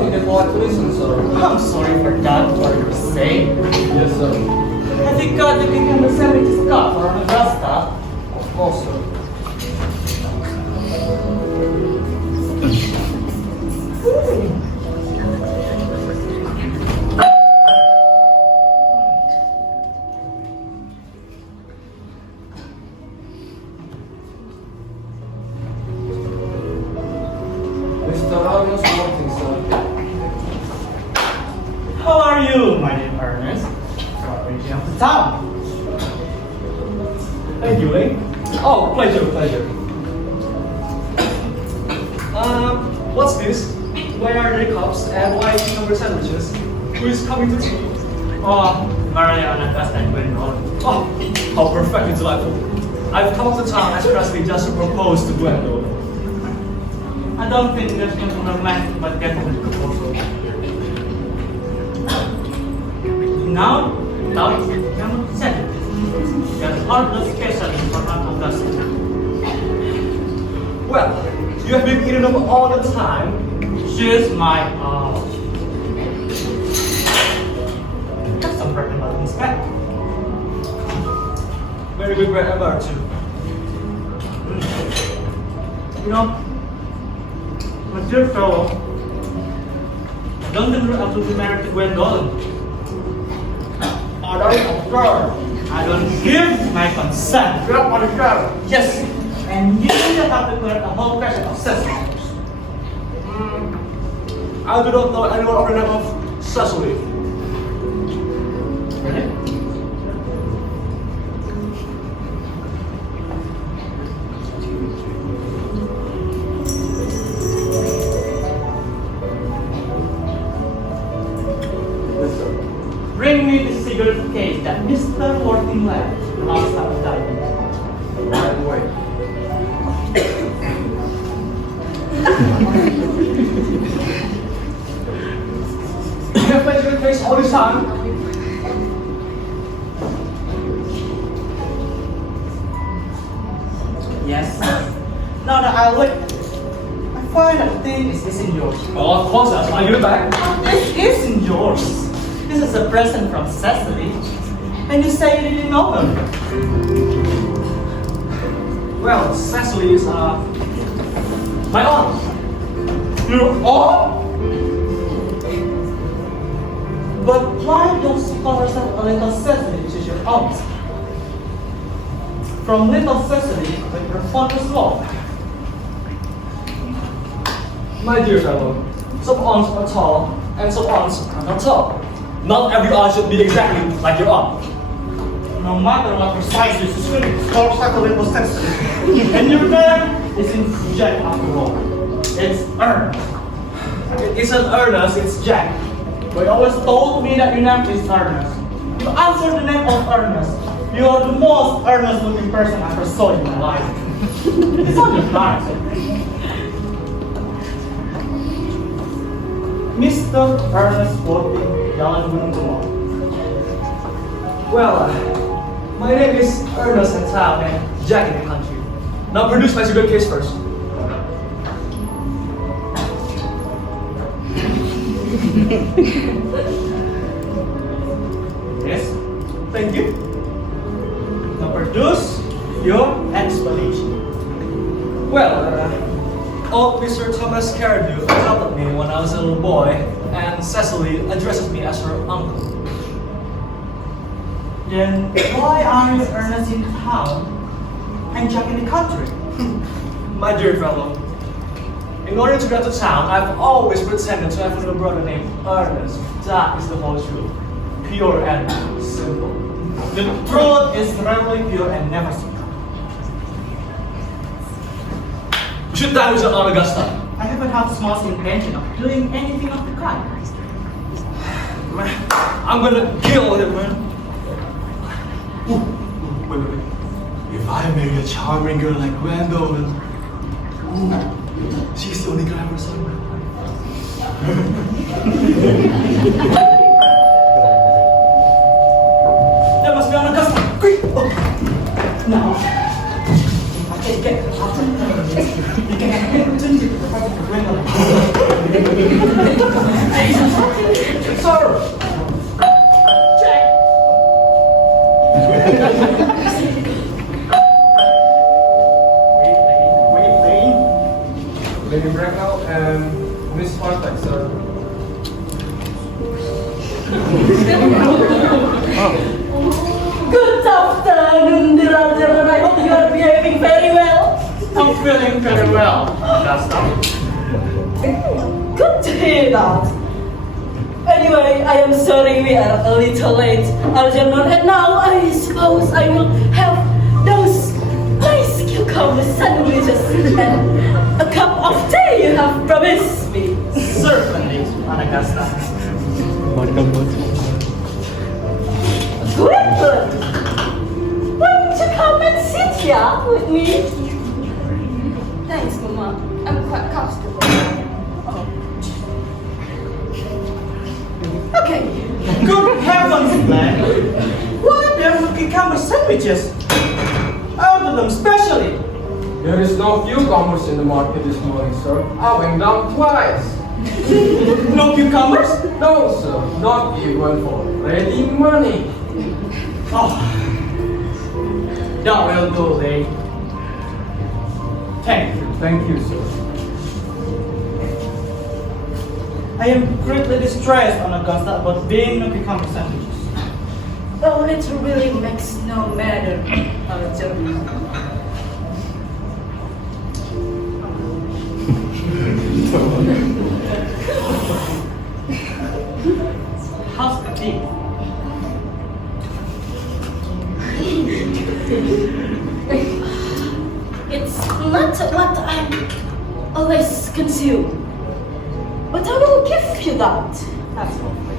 waiting and want to listen, sir. I'm sorry for that, for your sake. Yes, sir. Have you got to become the 70s cup for Augusta? Of course, sir. Mr. Earnest wanting, sir. How are you, my dear Ernest? What brings you up to town? Thank you, eh? Oh, pleasure. What's this? Why are there cups and why number sandwiches? Who is coming to tea? Oh, Mariana, that's that going on. Oh, how perfectly delightful. I've come up to town expressly just to propose to Gwendolyn. I don't think there's nothing romantic but getting the proposal. Now, without becoming sensitive, there's hardly special for Augusta. Well, you have been eating up all the time. She's my That's some practical respect. Very good bread and butter too. You know, my dear fellow, I don't think I will be married to Gwendolyn. Are they absurd? I don't give my consent. You're on the show. Yes, and you will have to clear the whole question of Cecily. I do not know anyone of the name of Cecily. Really? Yes, sir. Bring me the cigarette case that Mr. Working left last time I died. Right away. You have played your face all this time? Yes. Now that I look, I find that the thing is in yours. Oh, of course, I'll give it back. This isn't yours. This is a present from Cecily. And you say you didn't know her. Well, Cecily is, my aunt. Your aunt? But why don't you call herself a little Cecily, which is your aunt? From little Cecily, with her fondest love. My dear fellow, some aunts are tall, and some aunts are not tall. Not every aunt should be exactly like your aunt. No matter what her size is, it's called like a little Cecily. And your name isn't Jack after all. It's Ernest. It isn't Earnest, it's Jack. But you always told me that your name is Ernest. You answered the name of Ernest. You are the most earnest looking person I ever saw in my life. It's on your heart. Mr. Ernest Working, Jalan Gunung Timur. Well, my name is Earnest in town and Jack in the country. Now produce my cigarette case first. Yes? Thank you. Now produce your explanation. Well, old Mr. Thomas Cardew adopted me when I was a little boy, and Cecily addresses me as her uncle. Then why are you Ernest in town and Jack in the country? My dear fellow, in order to get to town, I've always pretended to have a little brother named Earnest. That is the whole truth. Pure and simple. The truth is rarely pure and never simple. You should die with your Aunt Augusta. I haven't had the smallest intention of doing anything of the kind. Man, I'm gonna kill him, man. Wait. If I marry a charming girl like Gwendolyn, she's the only girl I ever saw in my life. There must be an Augusta. Quick! Now, if I can get the opportunity, you can have an opportunity to fight with Gwendolyn. Good afternoon, dear children. I hope you are behaving very well. I'm feeling very well, Augusta. Good to hear that. Anyway, I am sorry we are a little late. Algernon, and now I suppose I will have those nice cucumber sandwiches and a cup of tea you have promised me. Certainly, Augusta. Good. Won't you come and sit here with me? Thanks, Mama. I'm quite comfortable. Okay. Good heavens, man! Why there are cucumber sandwiches? I ordered them specially. There is no cucumbers in the market this morning, sir. I went down twice. No cucumbers? No, sir, not even for ready money. Oh, that will do, eh? Thank you, sir. I am greatly distressed on Augusta about being no cucumber sandwiches. Oh, it really makes no matter, Algernon. How's the tea? It's not what I always consume, but I will give you that. That's lovely.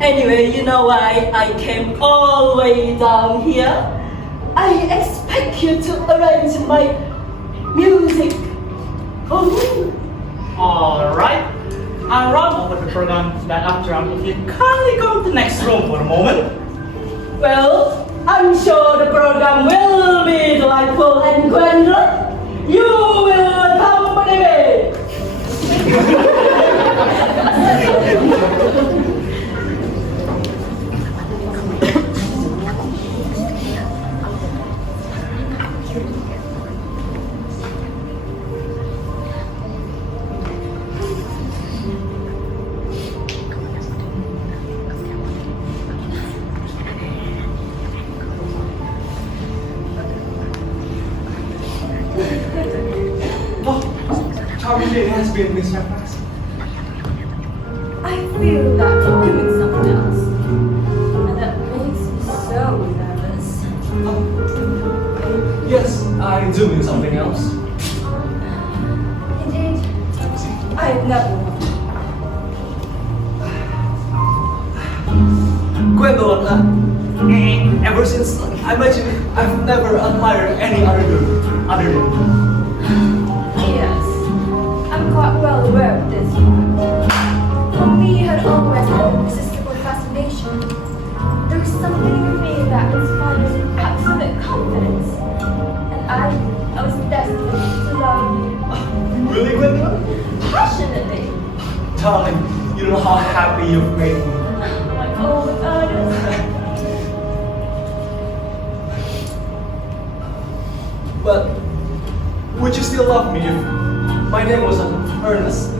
Anyway, you know why I came all the way down here? I expect you to arrange my music for me. Alright. I'll run over the program that after if you kindly go to the next room for a moment. Well, I'm sure the program will be delightful and Gwendolyn, you will accompany me. How really it has been, Miss Fairfax? I feel that you're doing something else. And that makes me so nervous. Yes, I'm doing something else. Indeed, I've never known. Gwendolyn, ever since I met you, I've never admired any other girl other than you. Yes, I'm quite well aware of this. For me, you had always an irresistible fascination. There is something in me that inspires absolute confidence. And I was destined to love you. Really, Gwendolyn? Passionately. Darling, you know how happy you've made me. Like old Earnest. But would you still love me if my name wasn't Earnest?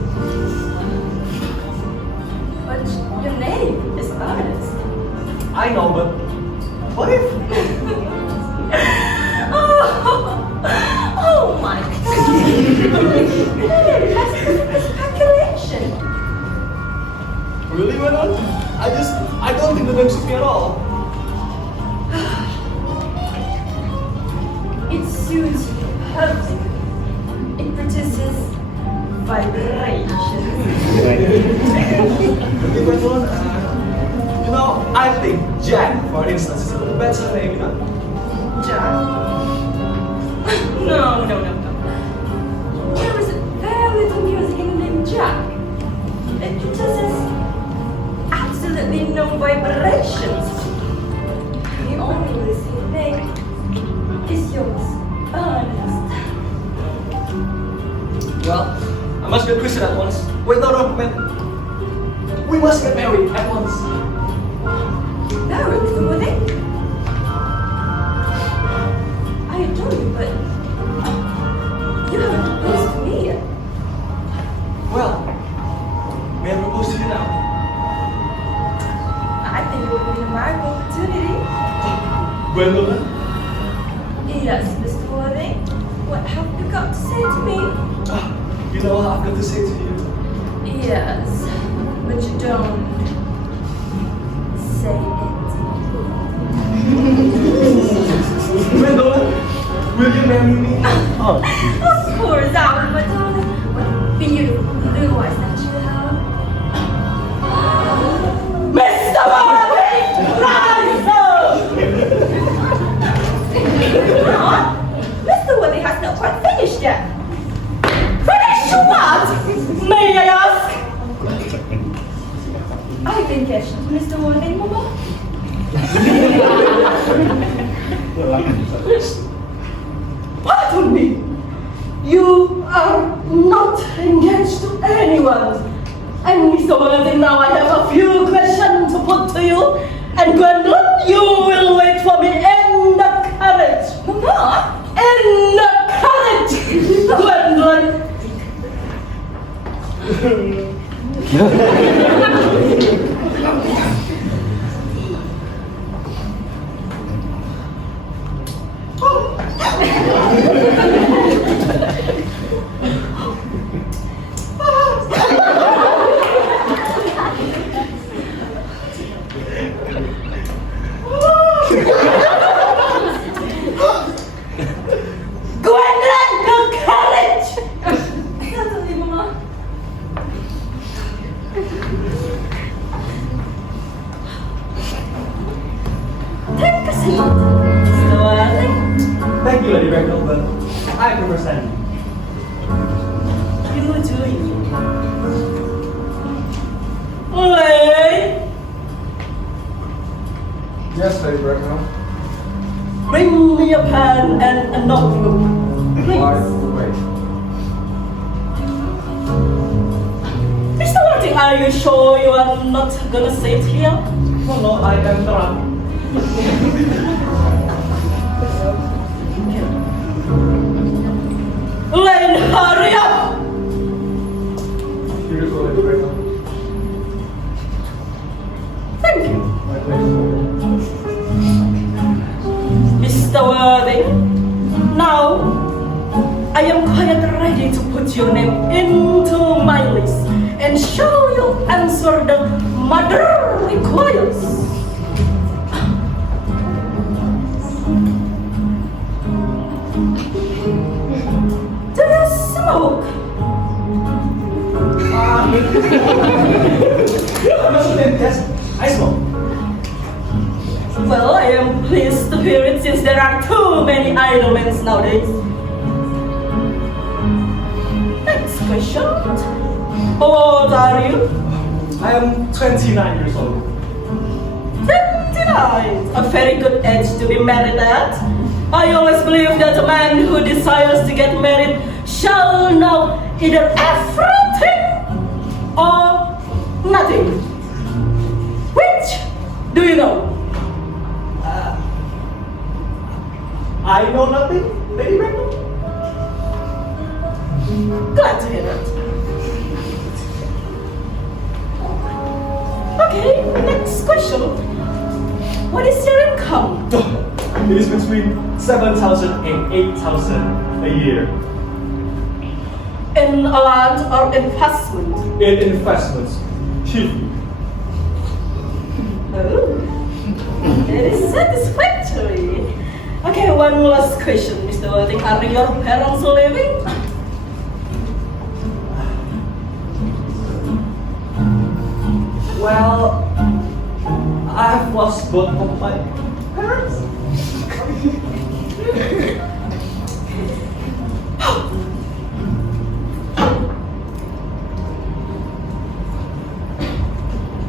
But your name is Earnest. I know, but what if? Oh my God. That's speculation. Really, Gwendolyn? I don't think the name suits me at all. It suits you perfectly. It produces vibrations. Okay, Gwendolyn, you know, I think Jack, for instance, is a better name, you know? Jack? No. There is very little music in the name Jack. It produces absolutely no vibrations. The only listening name is yours, Earnest. Well, I must get twisted at once. Wait, no, man. We must get married at once. Married for wedding? I adore you, but you haven't proposed to me yet. Well, may I propose to you now? Gwendolyn? Yes, Mr. Worthing. What have you got to say to me? You know what I've got to say to you? Yes, but you don't say it. Gwendolyn, will you marry me? Of course, Alan, my darling. What beautiful blue eyes that you have. Mr. Worthing! Rise up! What? Mr. Worthing has not quite finished yet. Finish what? May I ask? I've been engaged to Mr. Worthing, Mama. Pardon me. You are not engaged to anyone. And Mr. Worthing, now I have a few questions to put to you. And Gwendolyn, you will wait for me in the carriage. Mama? In the carriage, Gwendolyn. Gwendolyn, the carriage. Certainly, Mama. Take a seat, Mr. Worthing. Thank you, Lady Rachel, but I prefer standing. You do you. Lay. Yes, Lady Bracknell. Bring me a pen and a notebook, Right please. away. Mr. Worthing, are you sure you are not gonna sit here? Oh no, I am drunk. Lane, hurry up! Here you go, Lady Bracknell. Thank you. My pleasure. Mr. Worthing, now I am quite ready to put your name into my list and show you answer the mother requires. Do you smoke? Yes, I smoke. Well, I am pleased to hear it since there are too many idle men nowadays. Next question. How old are you? I am 29 years old. 29. A very good age to be married at. I always believe that a man who desires to get married shall know either everything or nothing. Which do you know? I know nothing, Lady Rachel. Glad to hear that. Okay, next question. What is your income? It is between 7,000 and 8,000 a year. In a land or investment? In investments, chiefly. Oh, that is satisfactory. Okay, one last question, Mr. Worthing. Are your parents living? Well, I have lost both of my parents.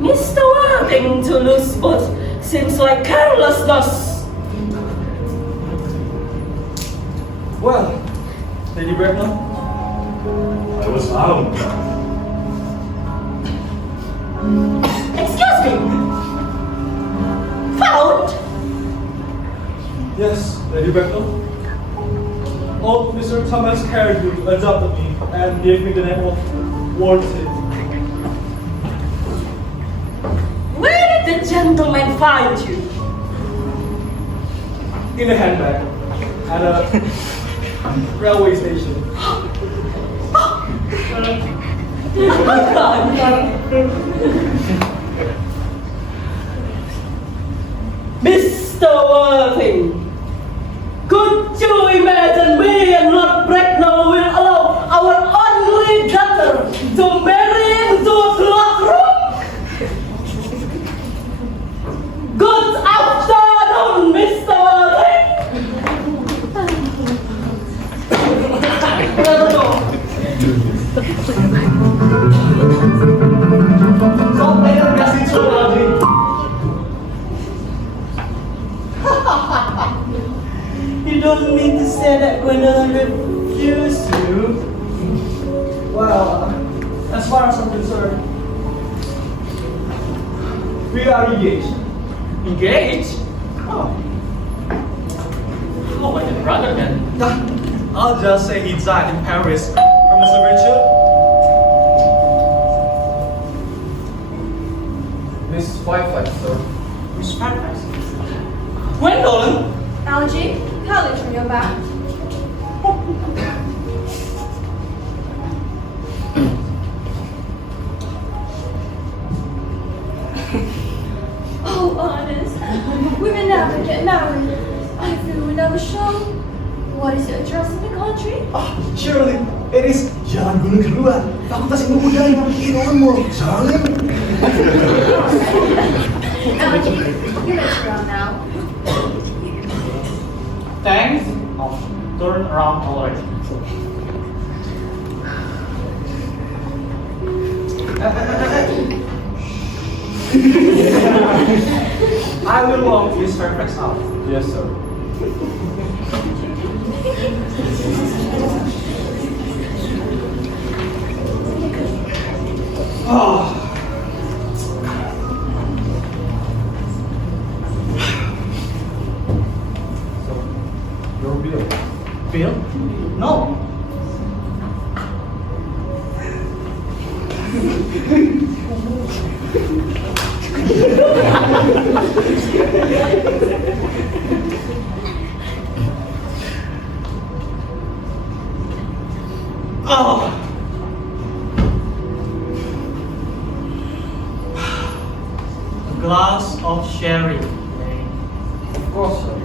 Mr. Worthing, to lose both seems like carelessness. Well, Lady Bracknell, I was found. Excuse me. Found? Yes, Lady Bracknell. Old Mr. Thomas Cardew adopted me and gave me the name of Worthing. Where did the gentleman find you? in a handbag at a railway station. Mr. Worthing, could you imagine me and Lord Bracknell will allow our only daughter to marry into a cloakroom? Good afternoon, Mr. Worthing. So later, kasih lagi. You don't need to say that Gwendolyn refused you. Well, as far as I'm concerned, we are engaged. Engaged? Oh. How about your brother then? I'll just say he died in Paris from a severe chill. This is 5 sir. Which paradise? Gwendolyn? Algie, college from your back. Oh, Earnest, women never get married. I feel we never show. What is your address in the country? Surely, it is Jalan Gunung Kedua, Fakultas Ilmu Budaya yang ilmu. Jangan. Algie, you let her out now. Thanks. I'll turn around already. I will walk Miss Fairfax out. Yes, sir. Oh. Your bill. Bill? No. Oh. A glass of sherry. Of course, sir.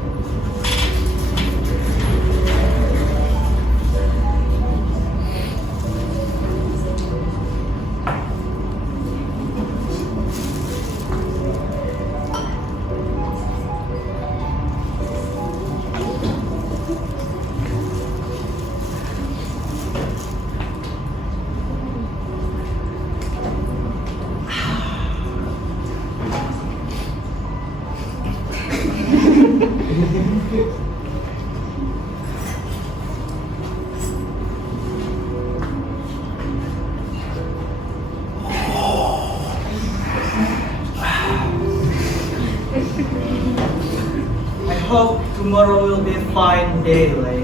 I hope tomorrow will be a fine day, Lane.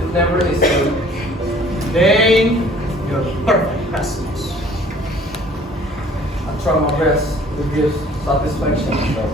It never is, sir. Lane, you're perfect Christmas. I try my best to give satisfaction, sir.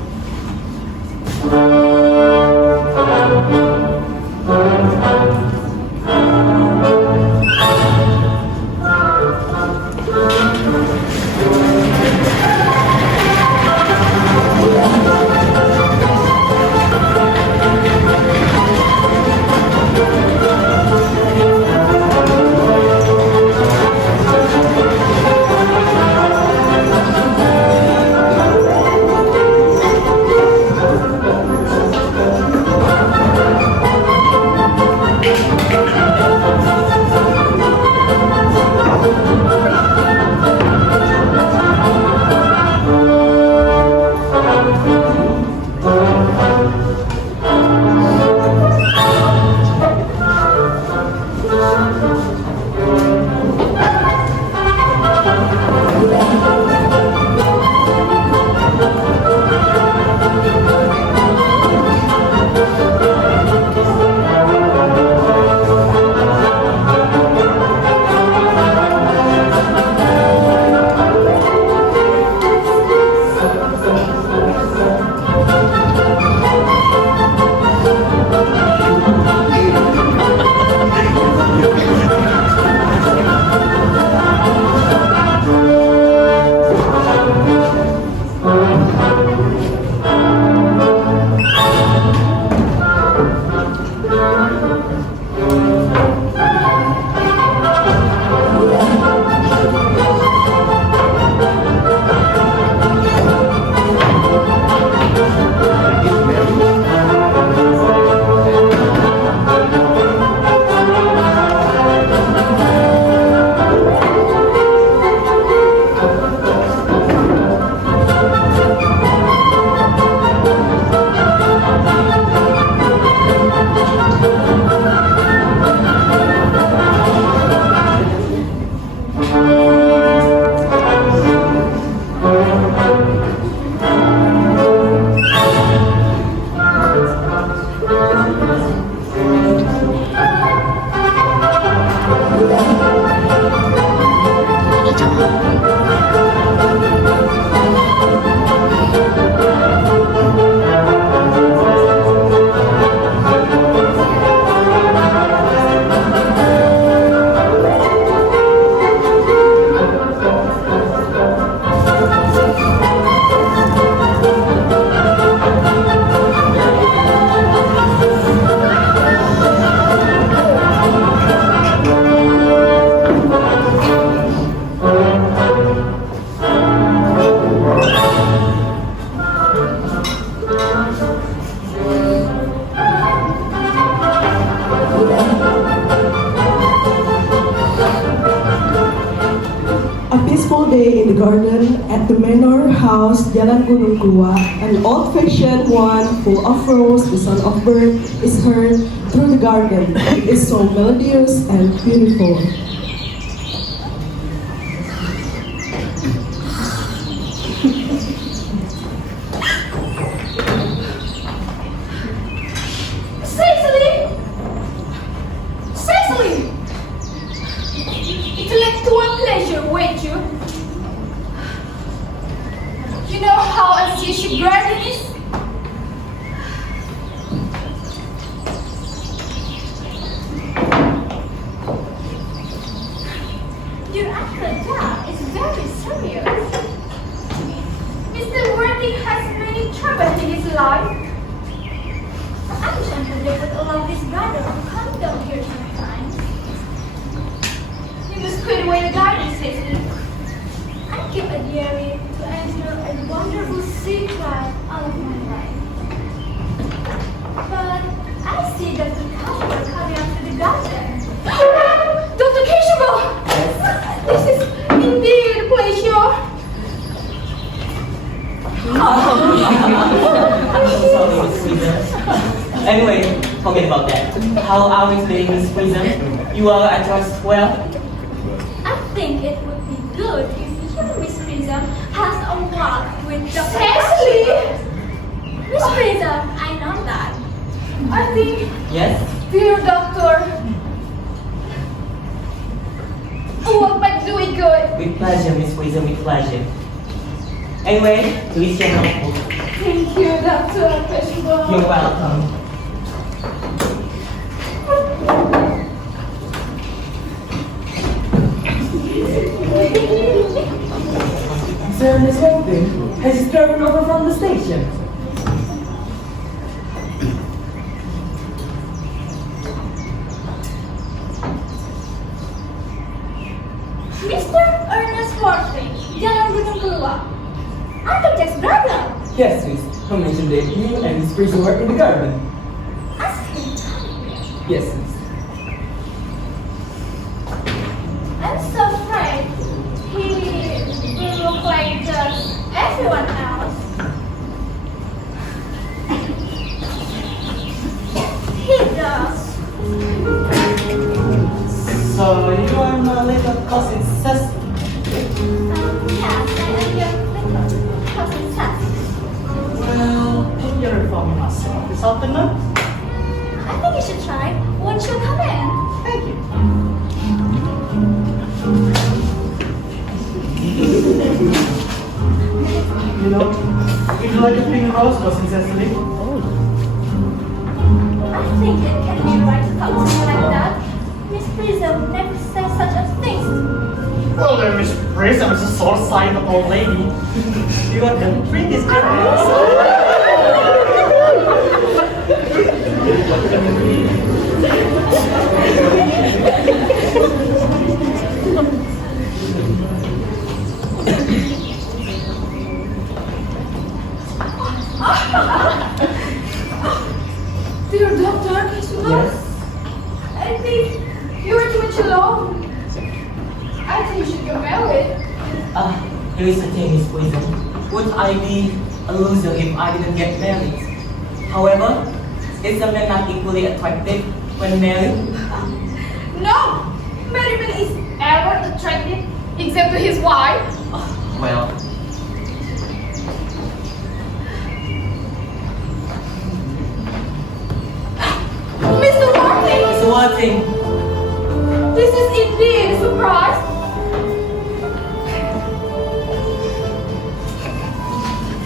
peaceful day in the garden at the manor house Jalan Gunung Gua. An old-fashioned one full of rose, the sound of bird, is heard through the garden. It is so melodious and beautiful. Cecily! Intellectual pleasure, wait you. You know how association garden is? Your uncle Jack is very serious. Mr. Worthing has many troubles in his life. I wish Uncle Jack would allow this brother to come down here sometimes. You must put away the garden, Cecily. I keep a diary to enter a wonderful secret out of my life. But I see Dr. Cashmore coming up to the garden. Dr. Cashmore! This is indeed a pleasure. Anyway, forget about that. How are we today, Miss Prism? You are at rest well? I think it would be good if you, Miss Prism, has a walk with Dr. Cecily! Miss Prism, I know that. I think, Yes? dear doctor, a walk might do it good. With pleasure, Miss Prism, with pleasure. Anyway, please your notebook. Thank you, Dr. Cashmore. You're welcome. Sir, Miss Worthing has just driven over from the station. Mr. Earnest Worthing, Jalan Gunung Keluar. Uncle Jack's brother. Yes, Miss. Who mentioned that you and Miss Prism were in the garden? Ask him to come here. Yes, Miss. I'm so afraid he will look like just everyone else. He does. So you are my little cousin Cecily. Yes, I am your little cousin Sassy. Well, can you reform myself this afternoon? I think you should try. Won't you come in? Thank you. You know, would you like a pink rose, cousin Cecily? I think it can be right to talk to me like that. Miss Prism never says such a thing. Well, then, Miss Prism is a short-sighted old lady. You are the prettiest girl. Dear Doctor, Yes? I think you are too much alone. I think you should get married. Here is the thing, Miss Prism. Would I be a loser if I didn't get married? However, is a man not equally attractive when married? No! Married is ever attractive except to his wife. Well, Mr. Worthing, so one thing. this is indeed a surprise.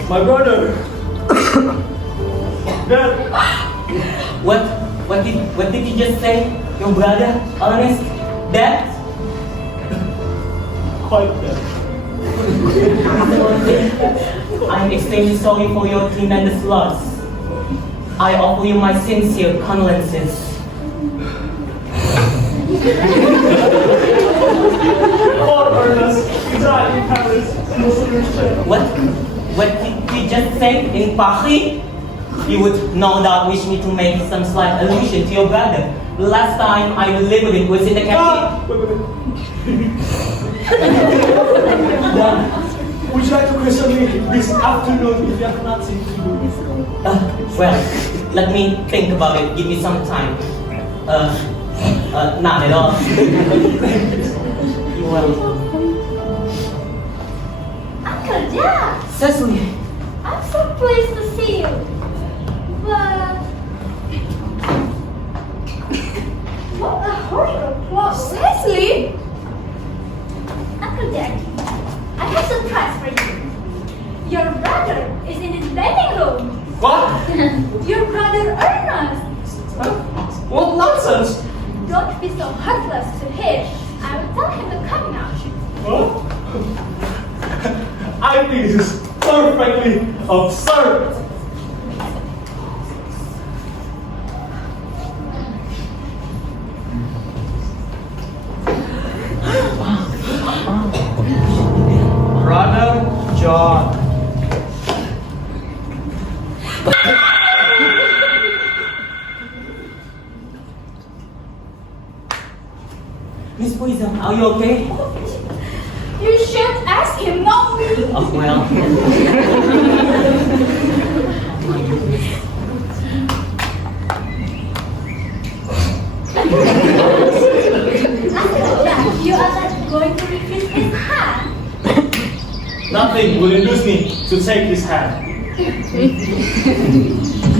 My brother. Dad. What did you just say? Your brother, Earnest? That? Quite bad. I'm extremely sorry for your tremendous loss. I offer you my sincere condolences. Poor Ernest. He died in Paris. What did you just say in Paris? You would no doubt wish me to make some slight allusion to your brother. The last time I delivered it was in the cafe. Would you like to question me this afternoon if you have nothing to do? Well, let me think about it. Give me some time. Not at all. You're welcome. Uncle Jack, Cecily, I'm so pleased to see you. But what a horrible plot, Cecily! Uncle Jack, I have a surprise for you. Your brother is in his living room. What? Your brother Earnest. What nonsense? Don't be so heartless to him. I will tell him to come now. Huh? I think this is perfectly absurd. Brother John. Miss Poison, are you okay? You should ask him, not me. Oh, well. Uncle Jack, you are not going to refuse his hand. Nothing will induce me to take his hand.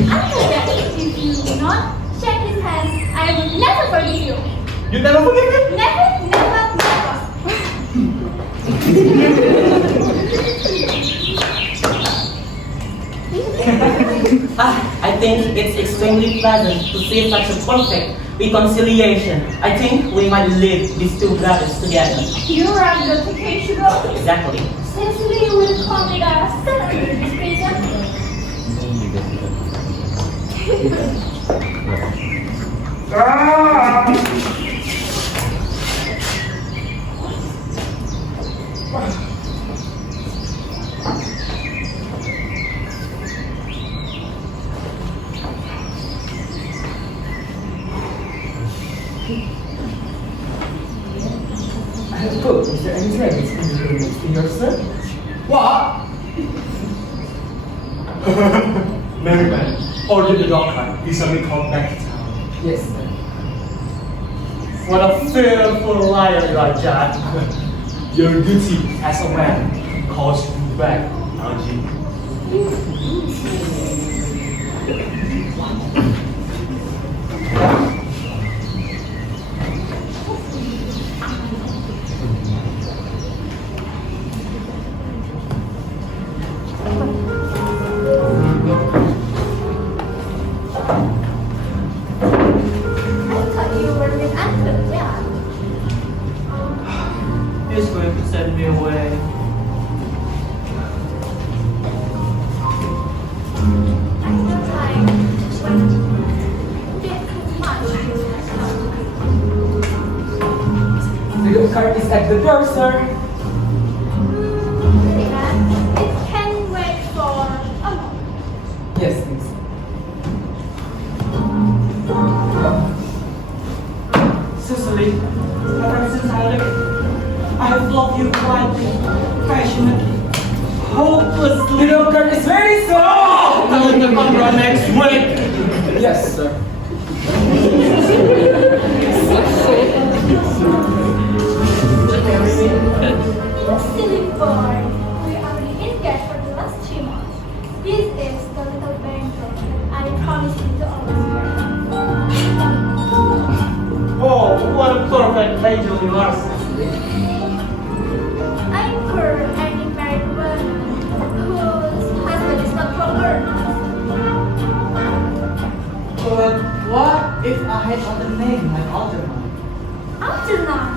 Uncle Jack, if you do not shake his hand, I will never forgive you. You never forgive me? Never, never, never. I think it's extremely pleasant to see such a perfect reconciliation. I think we might live these two brothers together. You are the ticket to go. Exactly. Cecily will call me a sinner in this prison. Good. Is there any drinks in the room next to yours, sir? What? Merryman, order the doctor. He's suddenly called back to town. Yes, sir. What a fearful liar you are, Jack. Your duty as a man calls you back, Algie. I thought you were with Uncle Jack. He's going to send me away. I'm so tired. Did too much. The good card is at the door, sir. It can wait for a moment. Yes, please. Cecily, ever since I left, I have loved you quietly, passionately, hopelessly. The good card is very strong! Tell him to come around next week. Yes, sir. Silly boy, we are engaged for the last 3 months. This is the little banjo I promised you to always wear. Oh, what a perfect angel you are. I'm poor and married woman whose husband is not from Earth. But what if I had other name like Alderman? Algernon.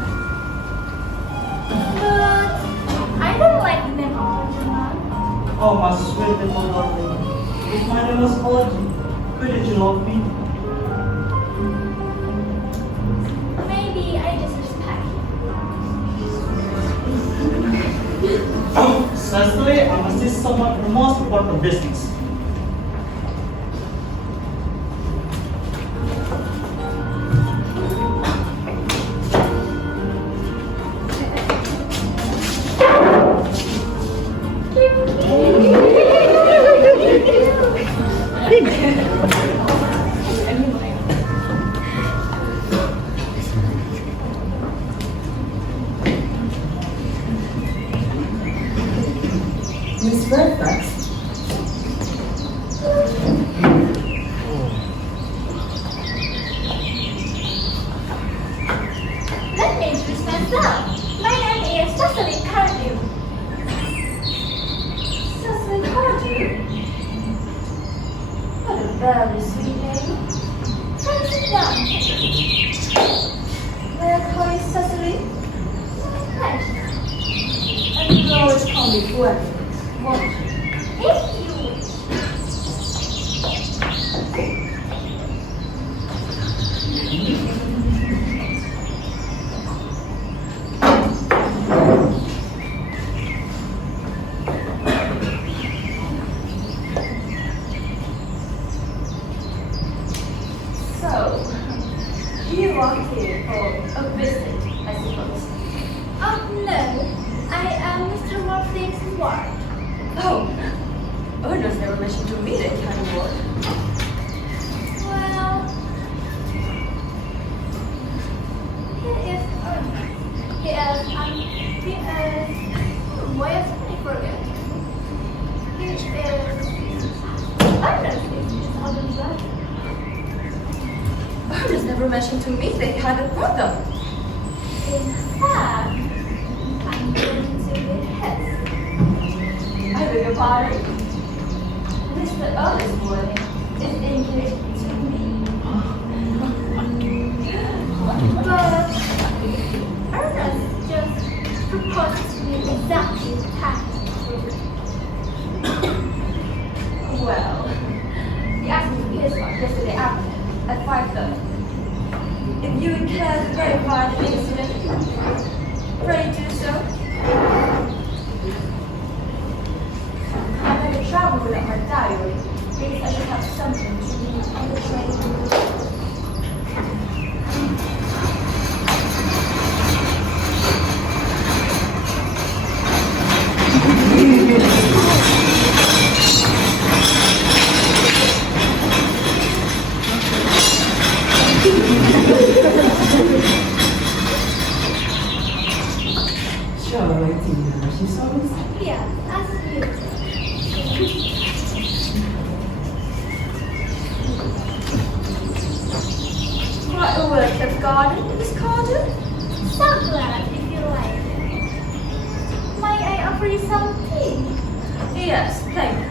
But I don't like the name Algernon. Oh, my sweet little darling. If my name was Ology, couldn't you love me? Maybe I disrespect him. Cecily, I must see someone for most important business. Miss Fairfax. Let me introduce myself. My name is Cecily Cardew. Cecily Cardew? What a very sweet name. Try to sit down. May I call you Cecily? Pleasure. And you will always call me Gwen, won't you? If you wish. So, you are here for a visit, I suppose? No. I am Mr. Morfleet's wife. Oh, Earnest never mentioned to me that kind of word. Well, here is Earnest. Why else can I forget? Here is Earnest is other brother. Earnest never mentioned to me they had a brother. In fact, I'm going to be his. I beg your pardon. Mr. Ernest boy is engaged to me. But Ernest just proposed to me exactly the time. Well, he asked me to be his wife yesterday afternoon at 5:30. If you would care to verify the incident, pray do so. I'm going to travel without my diary because I should have something to read on the train. Shall I write in the nurse's songs? Yeah, as usual. Quite a well-kept garden, Miss Carter. So glad if you like it. Might I offer you some tea? Yes, thank you.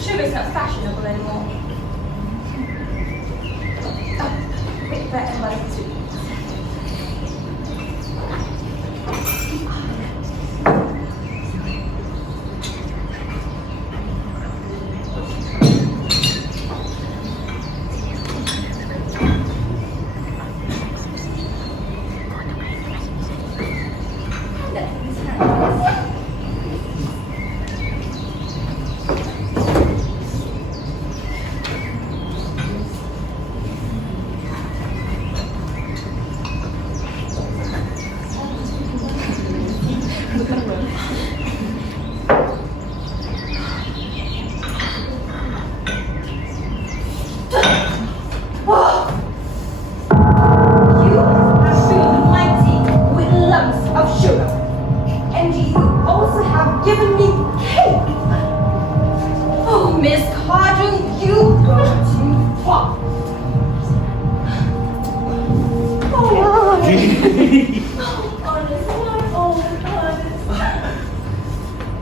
Sugar's not fashionable anymore. Wait, bread and butter too.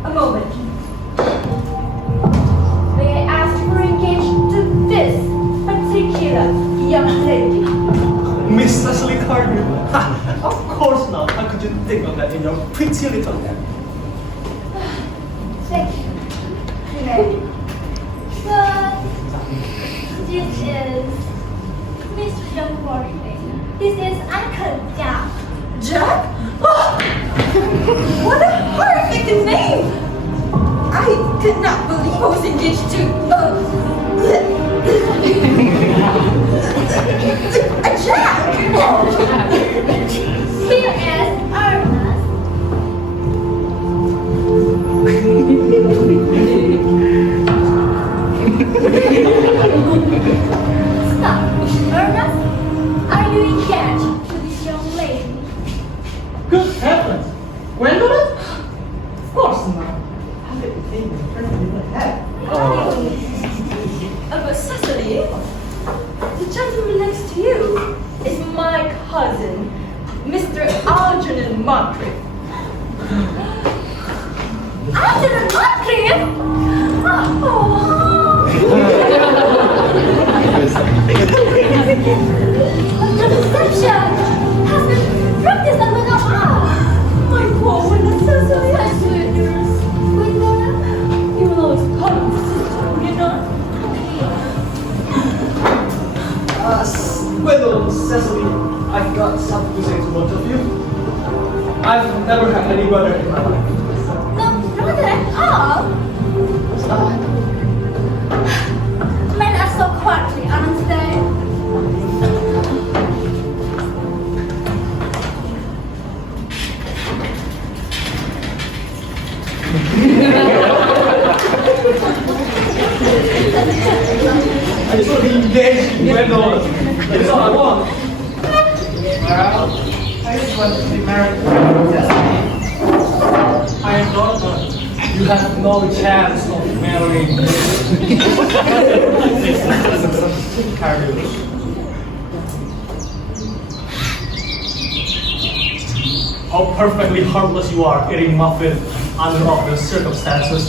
A moment. May I ask you for engaged to this particular young lady? Miss Cecily Cardew? Ha, of course not. How could you think of that in your pretty little head? Thank you. But mortgage to a check. Here is Ernest. Stop, Ernest. Are you engaged to this young lady? Good heavens! Gwendolyn? Of course not. How did you think the first little head? But Cecily, the gentleman next to you is my cousin, Mr. Algernon Moncrief. Algernon Moncrief? Oh. The deception has been practiced on the My poor woman, Cecily. My sweet nurse. Gwendolyn? You will always call me sister, will you not? Well, Cecily, I've got something to say to both of you. I've never had any brother in my life. No brother at all? Men are so quirky, aren't they? I just want to be engaged in Gwendolyn. That's all I want. Well, I just want to be married to Cecily. I am not one. You have no chance of marrying me. Carlos. How perfectly harmless you are eating muffin under all the circumstances.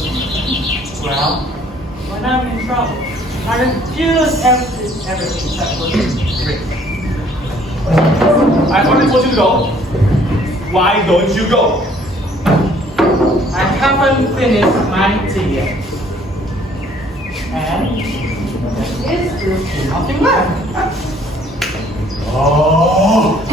Well, when I'm in trouble, I refuse everything except for drink. I've already told you to go. Why don't you go? I haven't finished my tea yet. And there's still nothing left. Oh.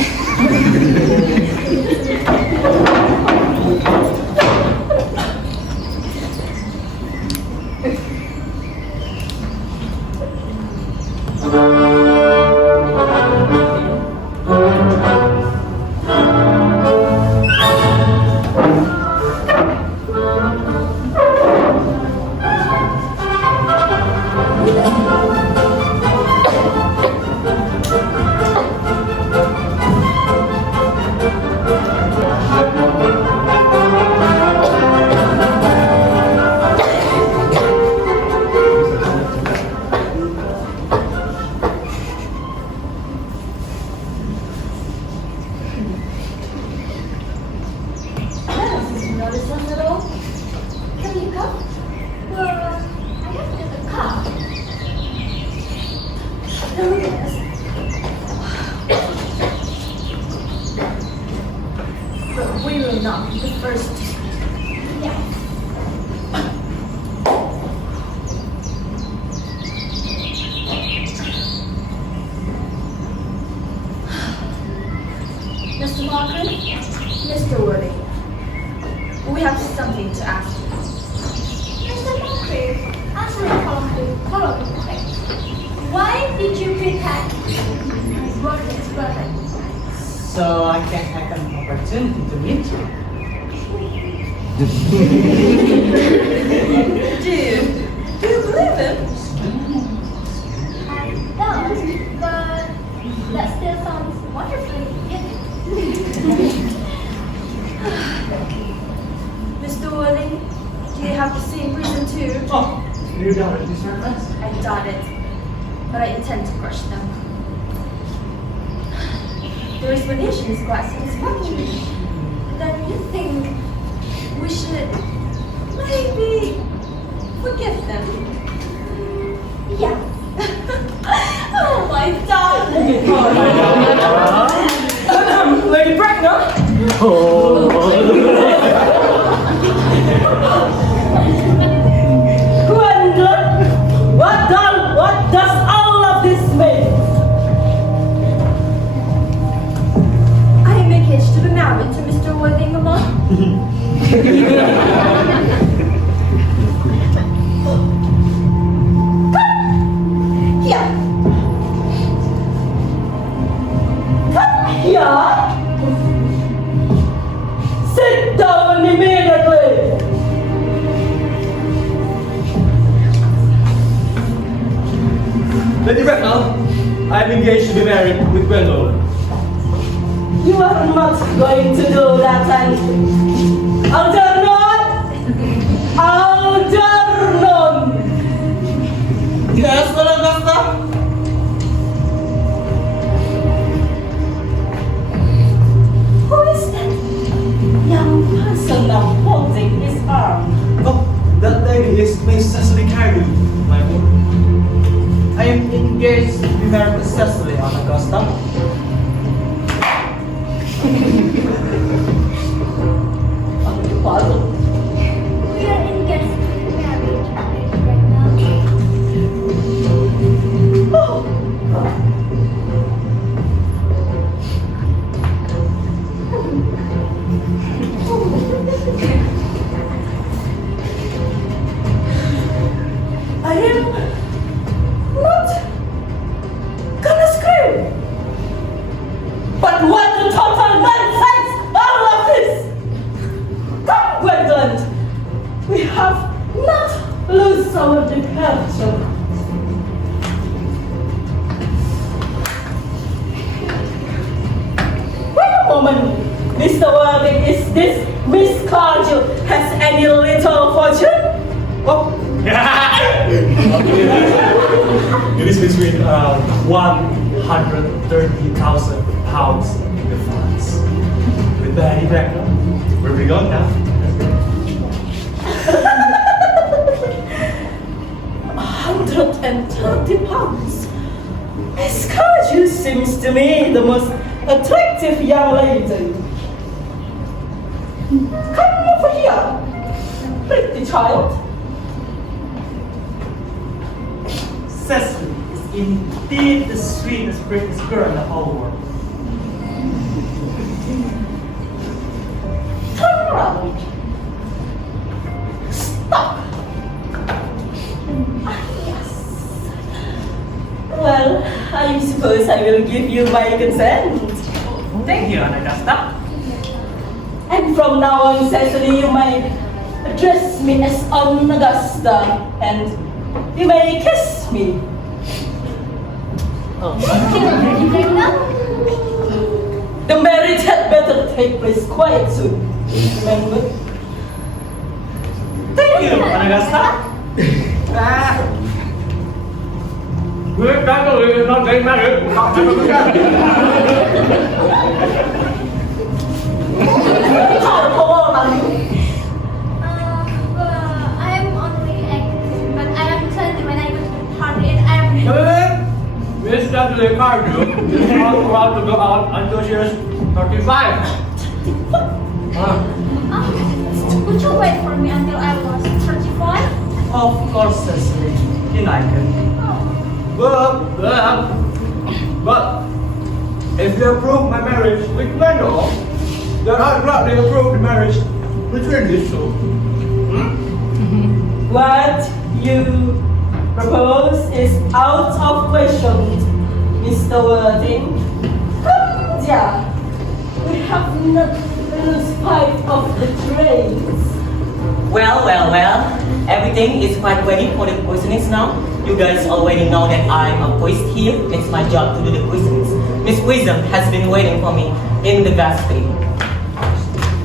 Notice one at all? Can you come? Well, I have to get the car. Oh, yes. But we will not be the first. Yeah. Mr. Margaret, Mr. Woody, we have something to ask you. Mr. Moncrief, answer the following question. Why did you pretend my brother's brother? So I can have an opportunity to meet you. Do you believe it? I don't, but that still sounds wonderfully giving. Mr. Woody, do you have the same reason too? Oh, you got it, Mr. Ernest. I doubt it, but I intend to crush them. The explanation is quite satisfactory. Then you think we should maybe forgive them? Yeah. Oh my darling! Lady Bracknell? Gwendolyn, what does all of this mean? I am engaged to be married to Mr. Worthinghamon. Lady Bracknell, I'm engaged to be married with Gwendolyn. You are not going to do that, and Algernon! Algernon! Yes, Lord Augusta? Who is that young person now holding his arm? Oh, that lady is Miss Cecily Carey, my lord. I am engaged to be married to Cecily, Aunt Augusta. Pardon? We are engaged to be married right now. Oh. I am not gonna scream. But what the total nonsense all of this? Come, Gwendolyn. We have not lost our departure. Wait a moment, Mr. Worthing, is this Miss Cargill has any little fortune? Oh, it is between 130,000 pounds in the funds. With Lady Bracknell, where we going now? 130 pounds. Miss Cargill seems to me the most attractive young lady. Come over here, pretty child. Cecily is indeed the sweetest, prettiest girl in the whole world. Turn around. Stop. Ah, yes. Well, I suppose I will give you my consent. Thank you, Aunt Augusta. And from now on, Cecily, you may address me as Aunt Augusta, and you may kiss me. The marriage had better take place quite soon. Remember? Thank you, Aunt Augusta. We're not getting married. I'm only 18, but I am 20 when I was 100 and I am Miss Cecily Cargill is not allowed to go out until she is 35. Would you wait for me until I was 35? Of course, Cecily. United. But if you approve my marriage with Gwendolyn, then I'd gladly approve the marriage between these two. What you propose is out of question, Mr. Worthing. Come, dear. We have not lost sight of the trains. Well. Everything is quite ready for the questionings now. You guys already know that I'm a priest here. It's my job to do the questionings. Miss Wisdom has been waiting for me in the vestry.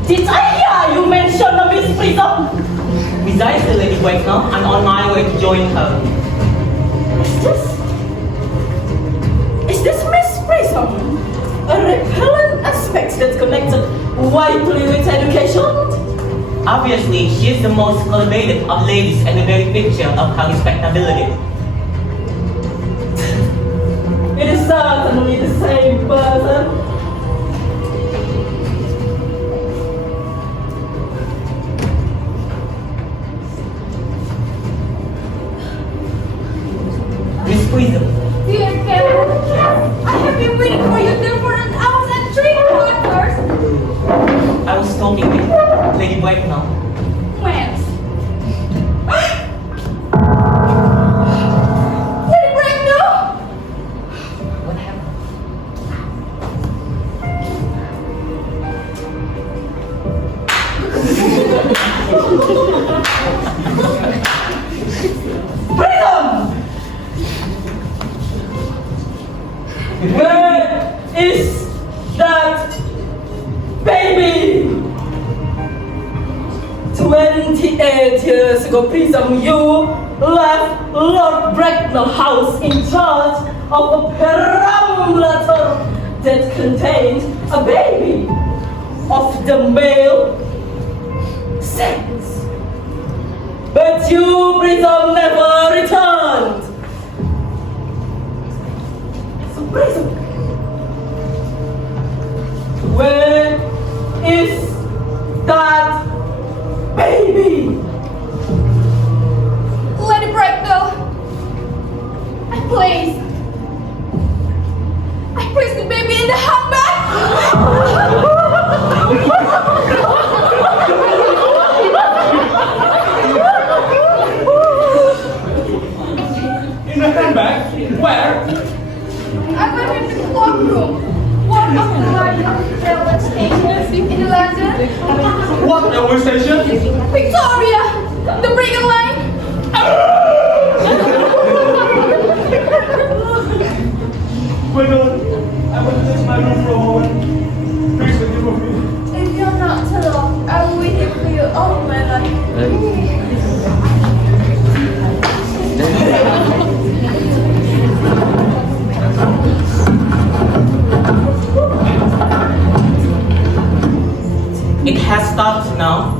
Did I hear you mention a Miss Prism? Besides the Lady Bracknell, I'm on my way to join her. Is this Miss Prism? A repellent aspect that's connected widely with education? Obviously, she is the most cultivated of ladies and the very picture of her respectability. It is certainly the same person. Miss Wisdom, Dear Carol, I have been waiting for you there for an hour and 3 quarters. I was talking with Lady Bracknell. When? Lady Bracknell? What happened? Prism! Where is that baby? 28 years ago, Prism, you left Lord Bracknell House in charge of a perambulator that contained a baby of the male sex. But you, Prism, never returned. So, Prism, where is that baby? Lady Bracknell, I placed the baby in the handbag. In the handbag? Where? I went in the cloakroom. One of the largest railway stations in London. What railway station? Victoria, the Brigham Line. Wait on. I want to touch my room for a moment. Please wait for me. If you're not too long, I will wait here for you all my life. It has stopped now.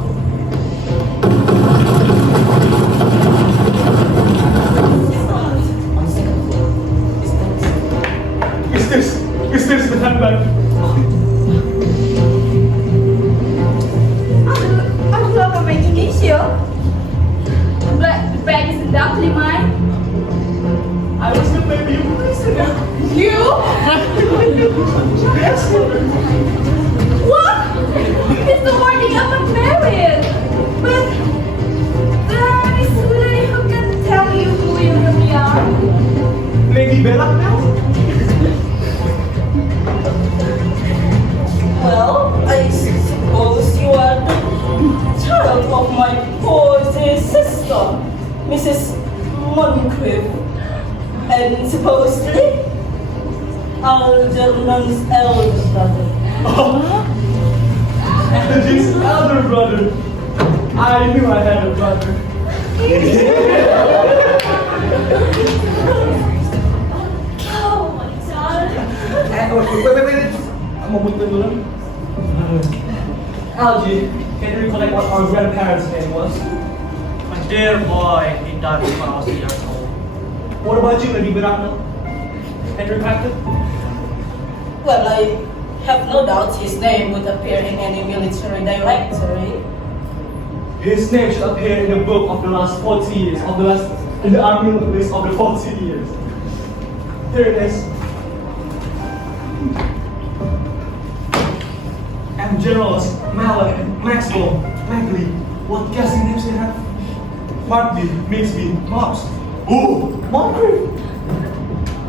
On the second floor. Is this the handbag? I love a Indonesia. But the bag is definitely mine. I was the baby you placed in it. You? Yes. What? It's the morning I'm married. But there is a lady who can tell you who you really are. Lady Bella now? Well, I suppose you are the child of my poor dear sister, Mrs. Moncrief, and supposedly Algernon's elder brother. Angie's elder brother. I knew I had a brother. Oh my God. Wait. I'm gonna put dulu. Algie, can you recollect what our grandparents' name was? My dear boy, he died when I was 2 years old. What about you, Lady Bracknell? Can you recall it? Well, I have no doubt his name would appear in any military directory. His name should appear in the book of the last 40 years, in the army list of the 40 years. Here it is. And Generals Malloy, Maxwell, Magley, what guessing names they have? Markby, Migsby, Mops. Ooh, Moncrief!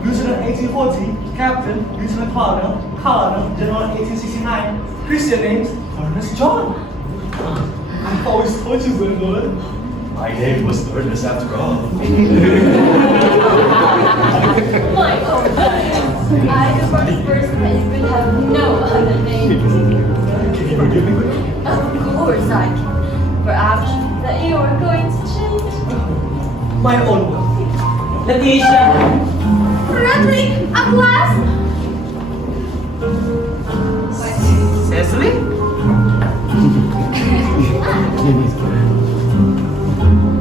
Lieutenant 1840, Captain, Lieutenant Colonel, General 1869, Christian names, Earnest John. I always told you, Gwendolyn. My name was Earnest after all. My own God. I, the first person that you could have no other name. Can you forgive me, Gwendolyn? Of course I can. Perhaps that you are going to change. My own will. Leticia. Frederick, at last! Cecily?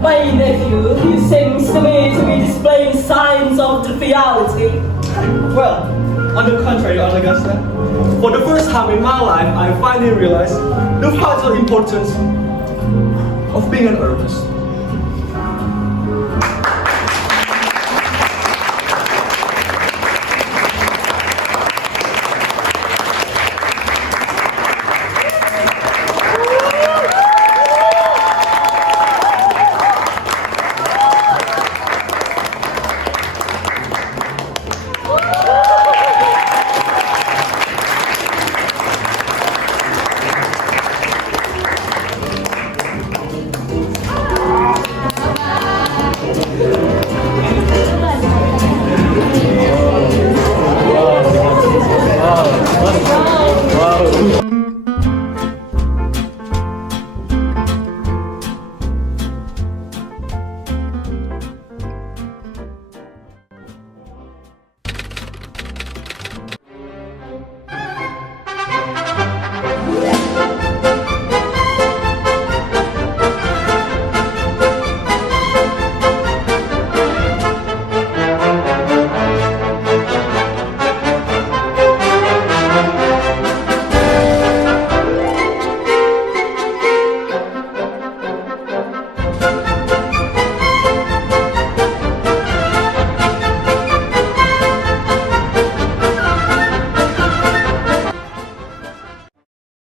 My nephew, he seems to me to be displaying signs of triviality. Well, on the contrary, Aunt Augusta, for the first time in my life, I finally realized the vital importance of being an Earnest.